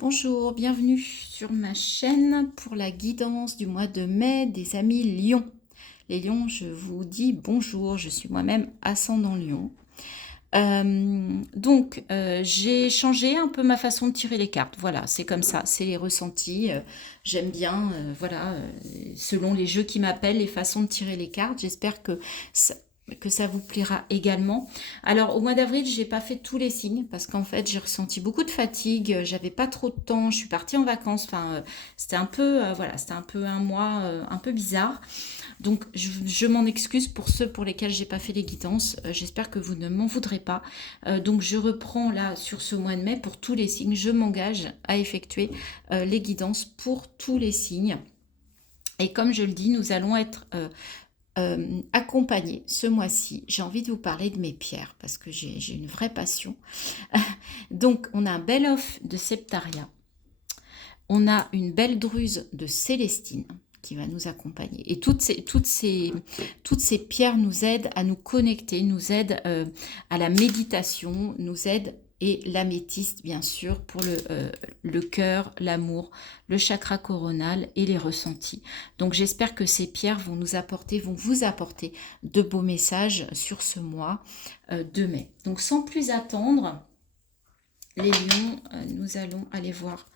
Bonjour, bienvenue sur ma chaîne pour la guidance du mois de mai des amis Lions. Les Lions, je vous dis bonjour, je suis moi-même ascendant Lion. J'ai changé un peu ma façon de tirer les cartes. Voilà, c'est comme ça, c'est les ressentis. J'aime bien, selon les jeux qui m'appellent, les façons de tirer les cartes. J'espère que ça vous plaira également. Alors, au mois d'avril, j'ai pas fait tous les signes parce qu'en fait, j'ai ressenti beaucoup de fatigue. J'avais pas trop de temps. Je suis partie en vacances. C'était un peu, c'était un peu un mois un peu bizarre. Donc, je m'en excuse pour ceux pour lesquels j'ai pas fait les guidances. J'espère que vous ne m'en voudrez pas. Donc, je reprends là sur ce mois de mai pour tous les signes. Je m'engage à effectuer les guidances pour tous les signes. Et comme je le dis, nous allons être accompagnés ce mois-ci. J'ai envie de vous parler de mes pierres parce que j'ai une vraie passion. Donc, on a un bel œuf de Septaria. On a une belle druse de Célestine qui va nous accompagner. Et toutes ces pierres nous aident à nous connecter, nous aident à la méditation, nous aident, et l'améthyste bien sûr pour le cœur, l'amour, le chakra coronal et les ressentis. Donc j'espère que ces pierres vont vous apporter de beaux messages sur ce mois de mai. Donc sans plus attendre, les lions, nous allons aller voir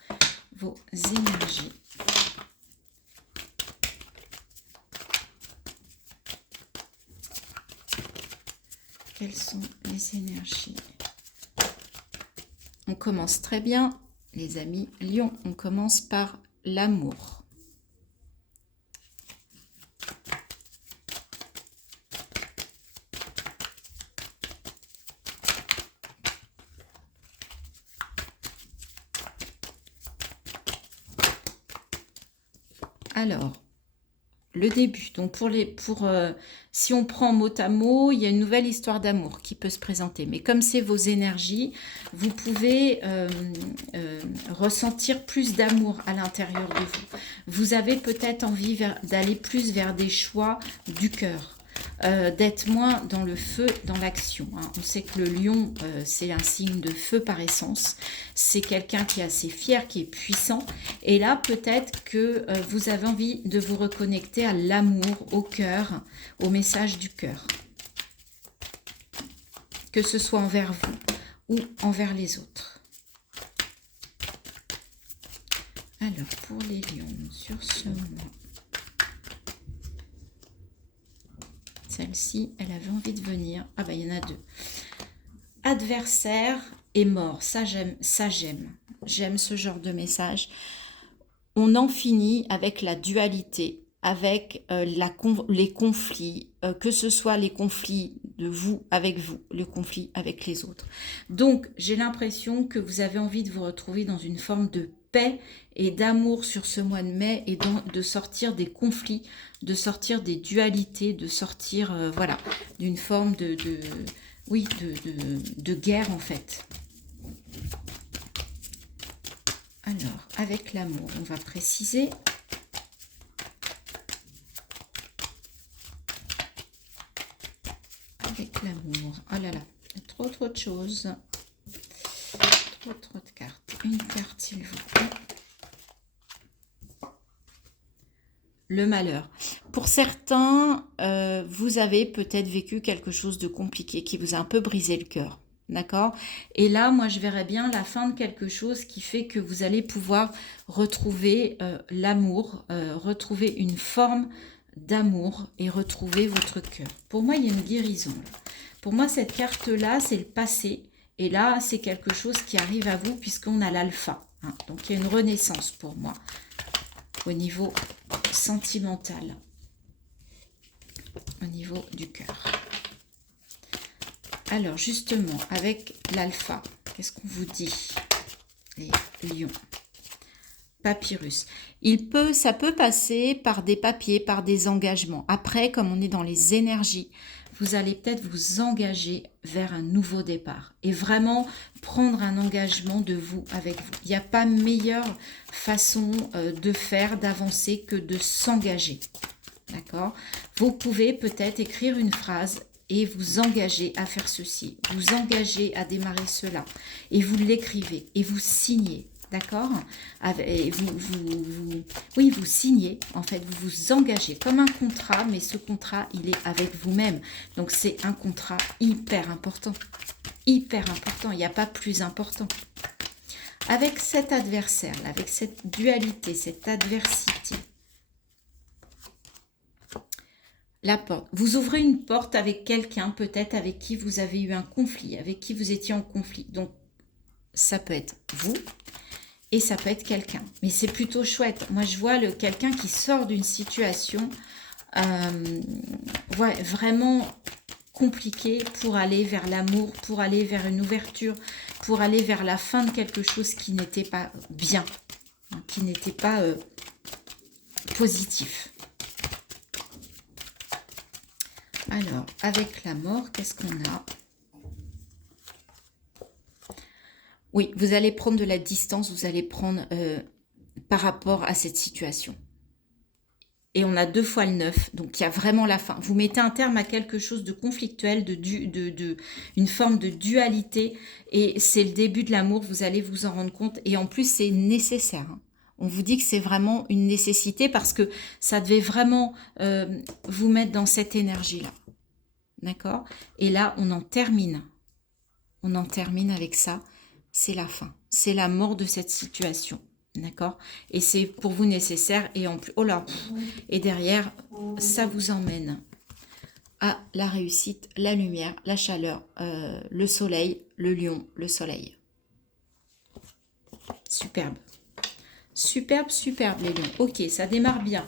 vos énergies. Quelles sont les énergies? On commence très bien, les amis Lion. On commence par l'amour. Alors, le début. Donc si on prend mot à mot, il y a une nouvelle histoire d'amour qui peut se présenter. Mais comme c'est vos énergies, vous pouvez ressentir plus d'amour à l'intérieur de vous. Vous avez peut-être envie d'aller plus vers des choix du cœur. D'être moins dans le feu, dans l'action. On sait que le lion, c'est un signe de feu par essence. C'est quelqu'un qui est assez fier, qui est puissant. Et là, peut-être que vous avez envie de vous reconnecter à l'amour, au cœur, au message du cœur. Que ce soit envers vous ou envers les autres. Alors, pour les lions, sur ce mois, celle-ci, elle avait envie de venir. Ah bah, il y en a deux. Adversaire et mort. Ça, j'aime. Ça, j'aime. J'aime ce genre de message. On en finit avec la dualité, avec les conflits, que ce soit les conflits de vous, les conflits avec les autres. Donc, j'ai l'impression que vous avez envie de vous retrouver dans une forme de paix et d'amour sur ce mois de mai et de sortir des conflits, de sortir des dualités, de sortir d'une forme de guerre en fait. Alors, avec l'amour, on va préciser. Avec l'amour, oh là là, trop de choses. Trop de cartes. Une carte, s'il vous plaît. Le malheur. Pour certains, vous avez peut-être vécu quelque chose de compliqué qui vous a un peu brisé le cœur. D'accord? Et là, moi, je verrais bien la fin de quelque chose qui fait que vous allez pouvoir retrouver l'amour, retrouver une forme d'amour et retrouver votre cœur. Pour moi, il y a une guérison. Pour moi, cette carte-là, c'est le passé. Et là, c'est quelque chose qui arrive à vous puisqu'on a l'alpha. Donc, il y a une renaissance pour moi au niveau sentimental, au niveau du cœur. Alors, justement, avec l'alpha, qu'est-ce qu'on vous dit, les lions? Papyrus. Ça peut passer par des papiers, par des engagements. Après, comme on est dans les énergies, vous allez peut-être vous engager vers un nouveau départ et vraiment prendre un engagement de vous avec vous. Il n'y a pas meilleure façon de faire, d'avancer que de s'engager. D'accord? Vous pouvez peut-être écrire une phrase et vous engager à faire ceci, vous engager à démarrer cela et vous l'écrivez et vous signez. D'accord? Oui, vous signez, en fait, vous vous engagez comme un contrat, mais ce contrat, il est avec vous-même. Donc, c'est un contrat hyper important. Hyper important, il n'y a pas plus important. Avec cet adversaire, avec cette dualité, cette adversité, la porte. Vous ouvrez une porte avec quelqu'un, peut-être avec qui vous avez eu un conflit, avec qui vous étiez en conflit. Donc, ça peut être vous et ça peut être quelqu'un. Mais c'est plutôt chouette. Moi, je vois quelqu'un qui sort d'une situation vraiment compliquée pour aller vers l'amour, pour aller vers une ouverture, pour aller vers la fin de quelque chose qui n'était pas bien, qui n'était pas positif. Alors, avec la mort, qu'est-ce qu'on a? Oui, vous allez prendre de la distance, vous allez prendre par rapport à cette situation. Et on a 2 fois le 9, donc il y a vraiment la fin. Vous mettez un terme à quelque chose de conflictuel, une forme de dualité, et c'est le début de l'amour, vous allez vous en rendre compte, et en plus c'est nécessaire. Hein. On vous dit que c'est vraiment une nécessité parce que ça devait vraiment vous mettre dans cette énergie-là. D'accord? Et là, on en termine. On en termine avec ça. C'est la fin. C'est la mort de cette situation. D'accord? Et c'est pour vous nécessaire. Et en plus, oh là, et derrière, ça vous emmène à la réussite, la lumière, la chaleur, le soleil, le lion, le soleil. Superbe. Superbe, superbe les lions. Ok, ça démarre bien.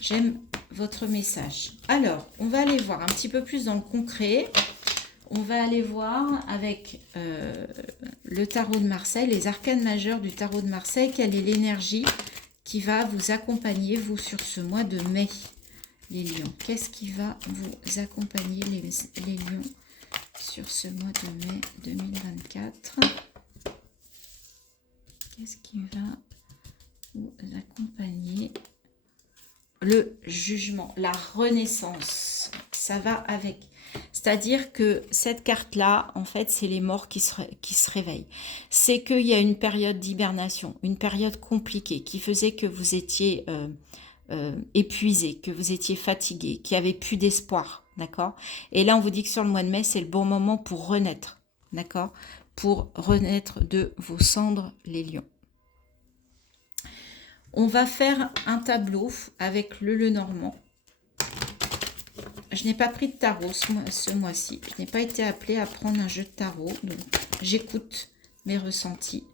J'aime votre message. Alors, on va aller voir un petit peu plus dans le concret. On va aller voir avec le tarot de Marseille, les arcanes majeures du tarot de Marseille, quelle est l'énergie qui va vous accompagner, vous, sur ce mois de mai, les lions. Qu'est-ce qui va vous accompagner, les lions, sur ce mois de mai 2024? Qu'est-ce qui va vous accompagner? Le jugement, la renaissance, ça va avec. C'est-à-dire que cette carte-là, en fait, c'est les morts qui se réveillent. C'est qu'il y a une période d'hibernation, une période compliquée qui faisait que vous étiez épuisé, que vous étiez fatigué, qu'il n'y avait plus d'espoir, d'accord? Et là, on vous dit que sur le mois de mai, c'est le bon moment pour renaître, d'accord? Pour renaître de vos cendres, les lions. On va faire un tableau avec le Lenormand. Je n'ai pas pris de tarot ce mois-ci. Je n'ai pas été appelée à prendre un jeu de tarot. Donc, j'écoute mes ressentis.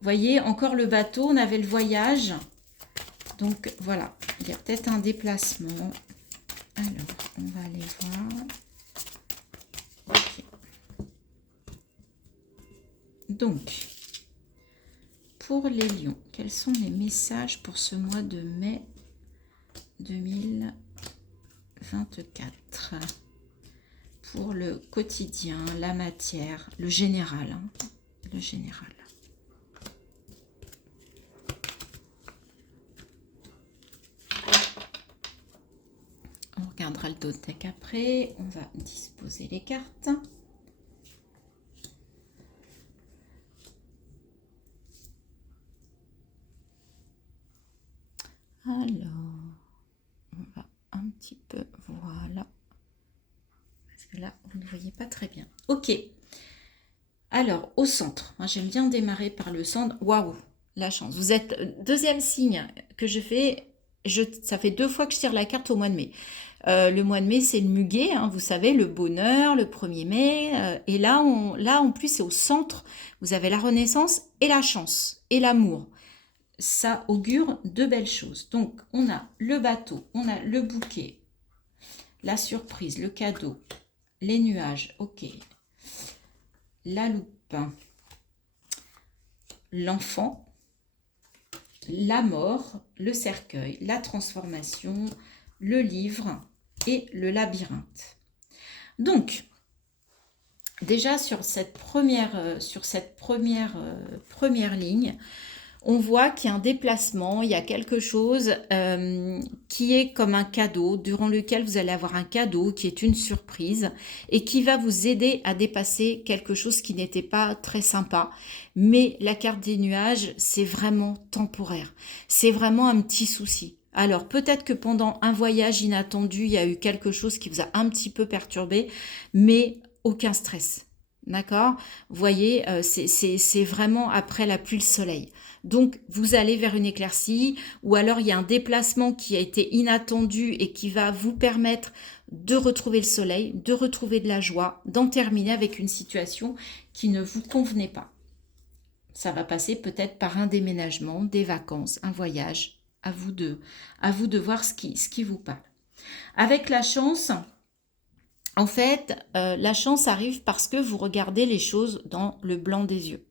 Vous voyez, encore le bateau, on avait le voyage. Donc, voilà. Il y a peut-être un déplacement. Alors, on va aller voir. Okay. Donc, pour les lions, quels sont les messages pour ce mois de mai 2024 pour le quotidien, la matière, le général, hein, le général. On regardera le deck après, on va disposer les cartes. Alors, on va un petit peu, voilà. Parce que là, vous ne voyez pas très bien. Ok. Alors, au centre. Moi, j'aime bien démarrer par le centre. Waouh, la chance. Vous êtes deuxième signe que je fais. Ça fait 2 fois que je tire la carte au mois de mai. Le mois de mai, c'est le muguet, hein, vous savez, le bonheur, le 1er mai. Et là, en plus, c'est au centre. Vous avez la renaissance et la chance et l'amour. Ça augure de belles choses. Donc, on a le bateau, on a le bouquet, la surprise, le cadeau, les nuages, ok, la loupe, l'enfant, la mort, le cercueil, la transformation, le livre et le labyrinthe. Donc, déjà sur cette première ligne, on voit qu'il y a un déplacement, il y a quelque chose qui est comme un cadeau, durant lequel vous allez avoir un cadeau qui est une surprise et qui va vous aider à dépasser quelque chose qui n'était pas très sympa. Mais la carte des nuages, c'est vraiment temporaire. C'est vraiment un petit souci. Alors peut-être que pendant un voyage inattendu, il y a eu quelque chose qui vous a un petit peu perturbé, mais aucun stress. D'accord? Vous voyez, c'est vraiment après la pluie le soleil. Donc, vous allez vers une éclaircie ou alors il y a un déplacement qui a été inattendu et qui va vous permettre de retrouver le soleil, de retrouver de la joie, d'en terminer avec une situation qui ne vous convenait pas. Ça va passer peut-être par un déménagement, des vacances, un voyage. À vous de voir ce qui vous parle. Avec la chance, en fait, la chance arrive parce que vous regardez les choses dans le blanc des yeux.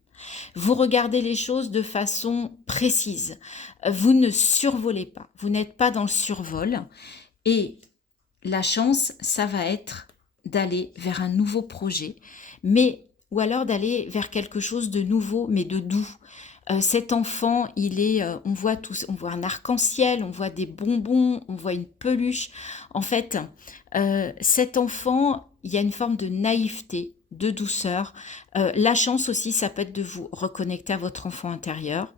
Vous regardez les choses de façon précise. Vous ne survolez pas. Vous n'êtes pas dans le survol. Et la chance, ça va être d'aller vers un nouveau projet, ou alors d'aller vers quelque chose de nouveau, mais de doux. Cet enfant, on voit on voit un arc-en-ciel, on voit des bonbons, on voit une peluche. En fait, cet enfant, il y a une forme de naïveté, de douceur. La chance aussi, ça peut être de vous reconnecter à votre enfant intérieur.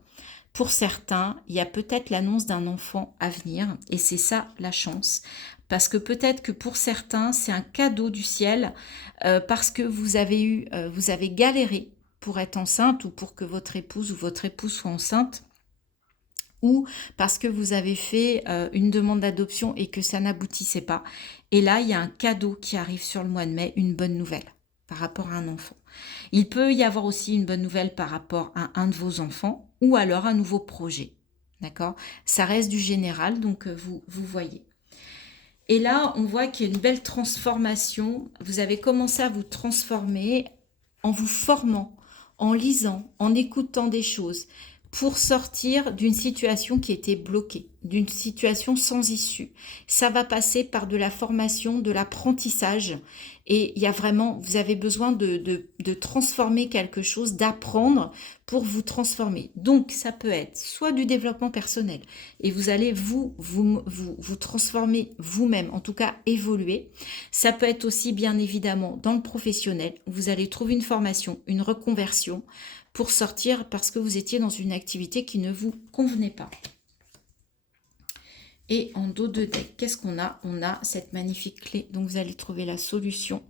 Pour certains, il y a peut-être l'annonce d'un enfant à venir, et c'est ça la chance. Parce que peut-être que pour certains, c'est un cadeau du ciel, parce que vous avez galéré pour être enceinte ou pour que votre épouse ou votre épouse soit enceinte, ou parce que vous avez fait une demande d'adoption et que ça n'aboutissait pas. Et là, il y a un cadeau qui arrive sur le mois de mai, une bonne nouvelle par rapport à un enfant. Il peut y avoir aussi une bonne nouvelle par rapport à un de vos enfants ou alors un nouveau projet. D'accord? Ça reste du général, donc vous voyez. Et là, on voit qu'il y a une belle transformation. Vous avez commencé à vous transformer en vous formant, en lisant, en écoutant des choses, pour sortir d'une situation qui était bloquée, d'une situation sans issue. Ça va passer par de la formation, de l'apprentissage. Et il y a vraiment, vous avez besoin de transformer quelque chose, d'apprendre pour vous transformer. Donc, ça peut être soit du développement personnel, et vous allez vous transformer vous-même, en tout cas évoluer. Ça peut être aussi, bien évidemment, dans le professionnel. Vous allez trouver une formation, une reconversion, pour sortir parce que vous étiez dans une activité qui ne vous convenait pas. Et en dos de deck, qu'est-ce qu'on a? On a cette magnifique clé. Donc, vous allez trouver la solution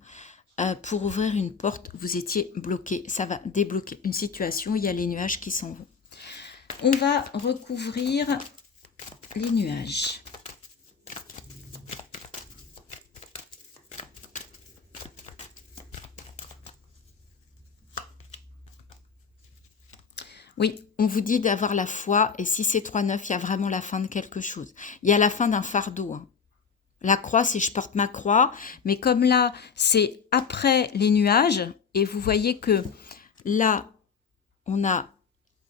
pour ouvrir une porte. Vous étiez bloqué. Ça va débloquer une situation. Il y a les nuages qui s'en vont. On va recouvrir les nuages. Oui, on vous dit d'avoir la foi, et si c'est 3-9, il y a vraiment la fin de quelque chose. Il y a la fin d'un fardeau. Hein. La croix, c'est je porte ma croix, mais comme là, c'est après les nuages, et vous voyez que là, on a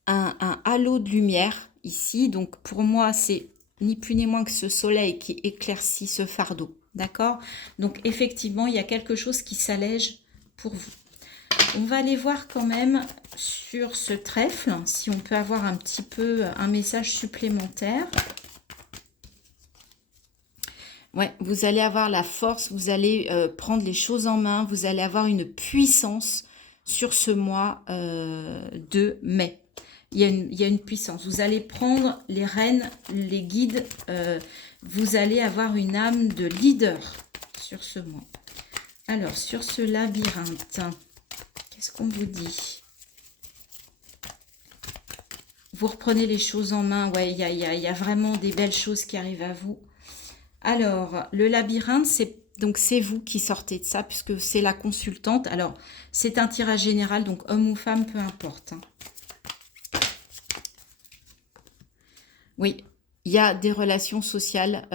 un halo de lumière ici, donc pour moi, c'est ni plus ni moins que ce soleil qui éclaircit ce fardeau, d'accord? Donc effectivement, il y a quelque chose qui s'allège pour vous. On va aller voir quand même sur ce trèfle, si on peut avoir un petit peu un message supplémentaire. Ouais, vous allez avoir la force, vous allez prendre les choses en main, vous allez avoir une puissance sur ce mois de mai. Il y a une puissance. Vous allez prendre les rênes, les guides, vous allez avoir une âme de leader sur ce mois. Alors, sur ce labyrinthe, qu'est-ce qu'on vous dit? Vous reprenez les choses en main. Ouais, il y a vraiment des belles choses qui arrivent à vous. Alors, le labyrinthe, c'est vous qui sortez de ça, puisque c'est la consultante. Alors, c'est un tirage général, donc homme ou femme, peu importe. Hein. Oui, il y a des relations sociales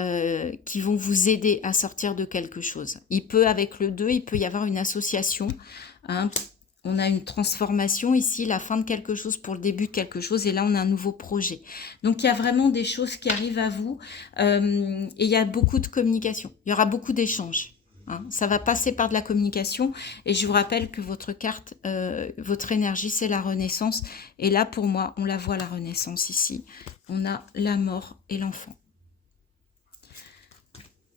qui vont vous aider à sortir de quelque chose. Avec le 2, il peut y avoir une association. Hein. On a une transformation ici, la fin de quelque chose pour le début de quelque chose. Et là, on a un nouveau projet. Donc, il y a vraiment des choses qui arrivent à vous. Et il y a beaucoup de communication. Il y aura beaucoup d'échanges. hein. Ça va passer par de la communication. Et je vous rappelle que votre carte, votre énergie, c'est la renaissance. Et là, pour moi, on la voit, la renaissance ici. On a la mort et l'enfant.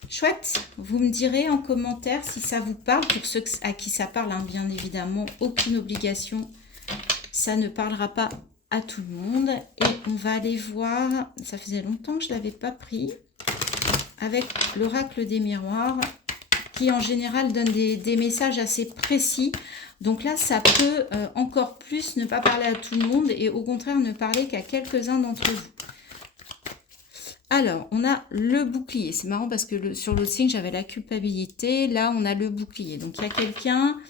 Chouette, vous me direz en commentaire si ça vous parle. Pour ceux à qui ça parle, hein, bien évidemment, aucune obligation. Ça ne parlera pas à tout le monde. Et on va aller voir, ça faisait longtemps que je ne l'avais pas pris, avec l'oracle des miroirs, qui en général donne des messages assez précis. Donc là, ça peut encore plus ne pas parler à tout le monde et au contraire ne parler qu'à quelques-uns d'entre vous. Alors, on a le bouclier. C'est marrant parce que sur l'autre signe, j'avais la culpabilité. Là, on a le bouclier. Donc, il y a quelqu'un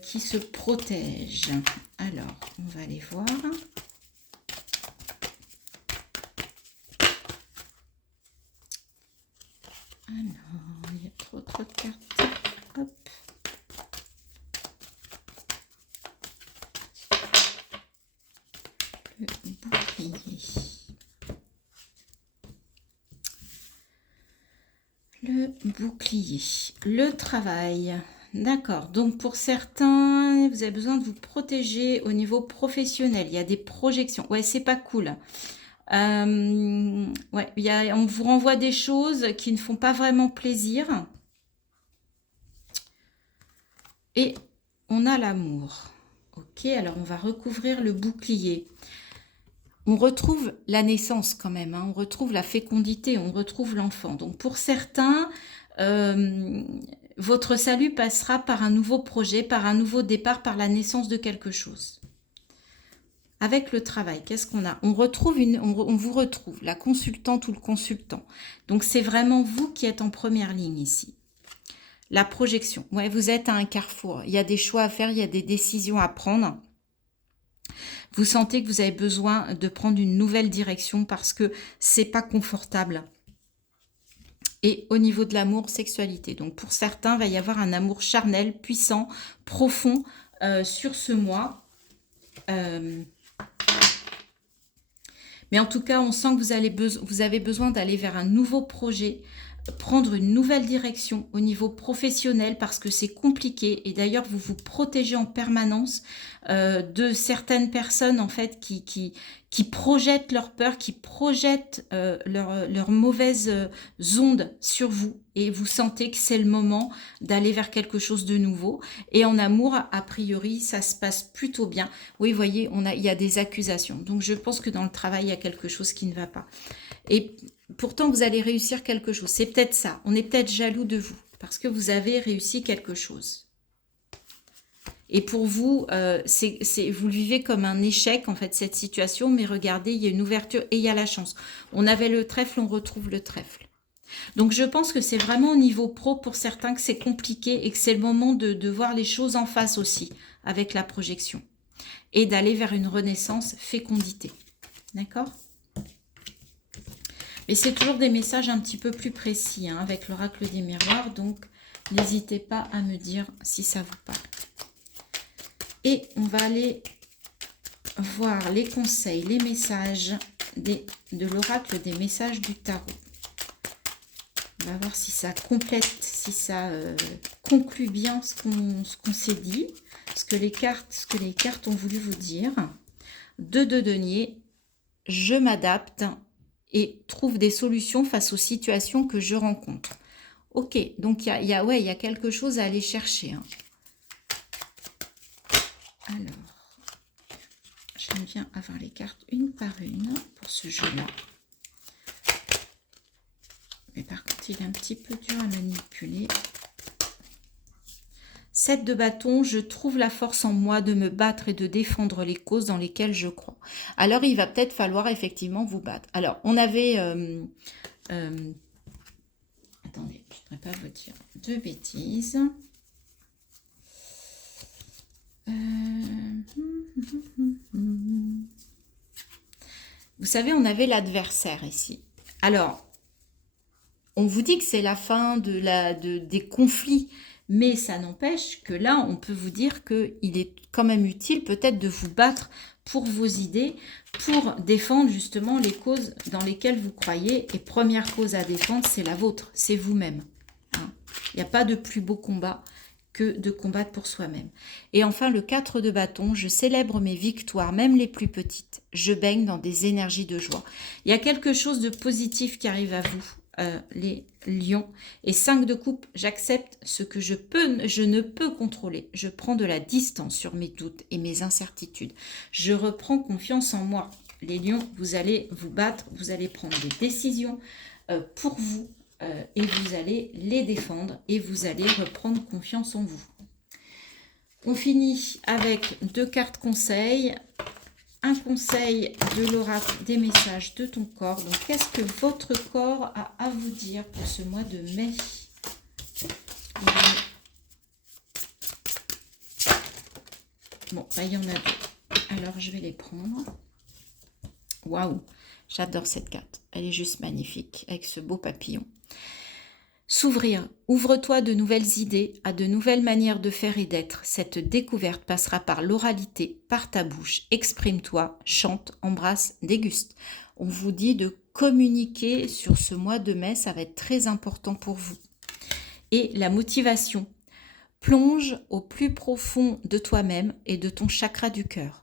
qui se protège. Alors, on va aller voir. Alors, il y a trop de cartes. Hop. Le bouclier. Le bouclier. Le travail. D'accord. Donc, pour certains, vous avez besoin de vous protéger au niveau professionnel. Il y a des projections. Ouais, c'est pas cool. Ouais, on vous renvoie des choses qui ne font pas vraiment plaisir. Et on a l'amour. Ok, alors on va recouvrir le bouclier. On retrouve la naissance quand même, hein, on retrouve la fécondité, on retrouve l'enfant. Donc pour certains, votre salut passera par un nouveau projet, par un nouveau départ, par la naissance de quelque chose. Avec le travail, qu'est-ce qu'on a? On vous retrouve, la consultante ou le consultant. Donc, c'est vraiment vous qui êtes en première ligne ici. La projection. Ouais, vous êtes à un carrefour. Il y a des choix à faire, il y a des décisions à prendre. Vous sentez que vous avez besoin de prendre une nouvelle direction parce que c'est pas confortable. Et au niveau de l'amour, sexualité. Donc, pour certains, il va y avoir un amour charnel, puissant, profond sur ce mois. Mais en tout cas, on sent que vous avez besoin d'aller vers un nouveau projet, prendre une nouvelle direction au niveau professionnel parce que c'est compliqué. Et d'ailleurs, vous vous protégez en permanence de certaines personnes en fait qui projettent leur peur, qui projettent leurs mauvaises ondes sur vous. Et vous sentez que c'est le moment d'aller vers quelque chose de nouveau. Et en amour, a priori, ça se passe plutôt bien. Oui, vous voyez, il y a des accusations. Donc, je pense que dans le travail, il y a quelque chose qui ne va pas. Et pourtant, vous allez réussir quelque chose. C'est peut-être ça. On est peut-être jaloux de vous parce que vous avez réussi quelque chose. Et pour vous, vous le vivez comme un échec, en fait, cette situation. Mais regardez, il y a une ouverture et il y a la chance. On avait le trèfle, on retrouve le trèfle. Donc, je pense que c'est vraiment au niveau pro pour certains que c'est compliqué et que c'est le moment de voir les choses en face aussi avec la projection et d'aller vers une renaissance fécondité. D'accord ? Mais c'est toujours des messages un petit peu plus précis hein, avec l'oracle des miroirs. Donc, n'hésitez pas à me dire si ça vous parle. Et on va aller voir les conseils, les messages de l'oracle des messages du tarot. On va voir si ça complète, si ça conclut bien ce qu'on s'est dit, ce que les cartes ont voulu vous dire. Deux de denier, je m'adapte et trouve des solutions face aux situations que je rencontre. Ok, donc il y a quelque chose à aller chercher. Hein. Alors, j'aime bien avoir les cartes une par une pour ce jeu-là. Mais par contre, il est un petit peu dur à manipuler. 7 de bâton, je trouve la force en moi de me battre et de défendre les causes dans lesquelles je crois. Alors, il va peut-être falloir effectivement vous battre. Alors, on avait... attendez, je ne voudrais pas vous dire de bêtises. Vous savez, on avait l'adversaire ici. Alors, on vous dit que c'est la fin des conflits, mais ça n'empêche que là, on peut vous dire qu'il est quand même utile peut-être de vous battre pour vos idées, pour défendre justement les causes dans lesquelles vous croyez. Et première cause à défendre, c'est la vôtre, c'est vous-même. Hein. Il n'y a pas de plus beau combat que de combattre pour soi-même. Et enfin, le 4 de bâton, je célèbre mes victoires, même les plus petites. Je baigne dans des énergies de joie. Il y a quelque chose de positif qui arrive à vous, les lions. Et 5 de coupe, j'accepte ce que je ne peux contrôler. Je prends de la distance sur mes doutes et mes incertitudes. Je reprends confiance en moi. Les lions, vous allez vous battre, vous allez prendre des décisions pour vous. Et vous allez les défendre et vous allez reprendre confiance en vous. On finit avec 2 cartes conseils. Un conseil de l'oracle des messages de ton corps. Donc, qu'est-ce que votre corps a à vous dire pour ce mois de mai? Bon, là, il y en a 2. Alors, je vais les prendre. Waouh, j'adore cette carte. Elle est juste magnifique avec ce beau papillon. S'ouvrir, ouvre-toi de nouvelles idées, à de nouvelles manières de faire et d'être. Cette découverte passera par l'oralité, par ta bouche. Exprime-toi, chante, embrasse, déguste. On vous dit de communiquer sur ce mois de mai, ça va être très important pour vous. Et la motivation, plonge au plus profond de toi-même et de ton chakra du cœur.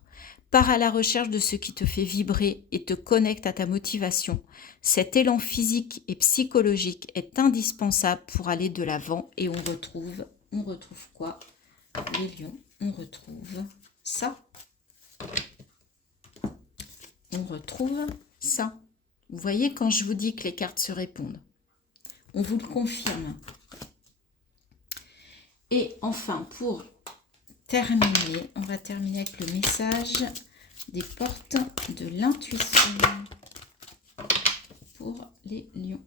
Pars à la recherche de ce qui te fait vibrer et te connecte à ta motivation. Cet élan physique et psychologique est indispensable pour aller de l'avant et on retrouve quoi? Les lions, on retrouve ça. On retrouve ça. Vous voyez quand je vous dis que les cartes se répondent. On vous le confirme. Et enfin, pour terminer, on va terminer avec le message des portes de l'intuition pour les lions.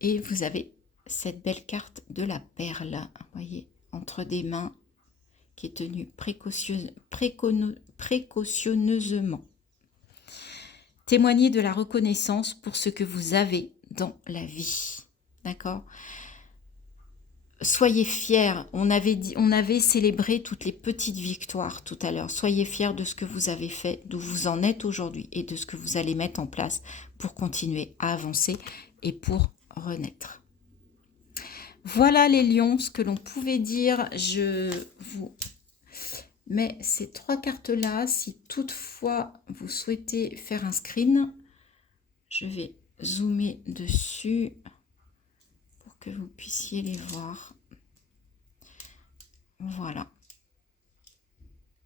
Et vous avez cette belle carte de la perle, vous voyez, entre des mains, qui est tenue précautionneusement. Témoignez de la reconnaissance pour ce que vous avez dans la vie. D'accord ? Soyez fiers. On avait célébré toutes les petites victoires tout à l'heure. Soyez fiers de ce que vous avez fait, d'où vous en êtes aujourd'hui et de ce que vous allez mettre en place pour continuer à avancer et pour renaître. Voilà les lions, ce que l'on pouvait dire. Je vous mets ces 3 cartes-là. Si toutefois vous souhaitez faire un screen, je vais zoomer dessus pour que vous puissiez les voir. Voilà.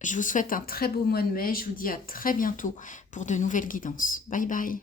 Je vous souhaite un très beau mois de mai. Je vous dis à très bientôt pour de nouvelles guidances. Bye bye.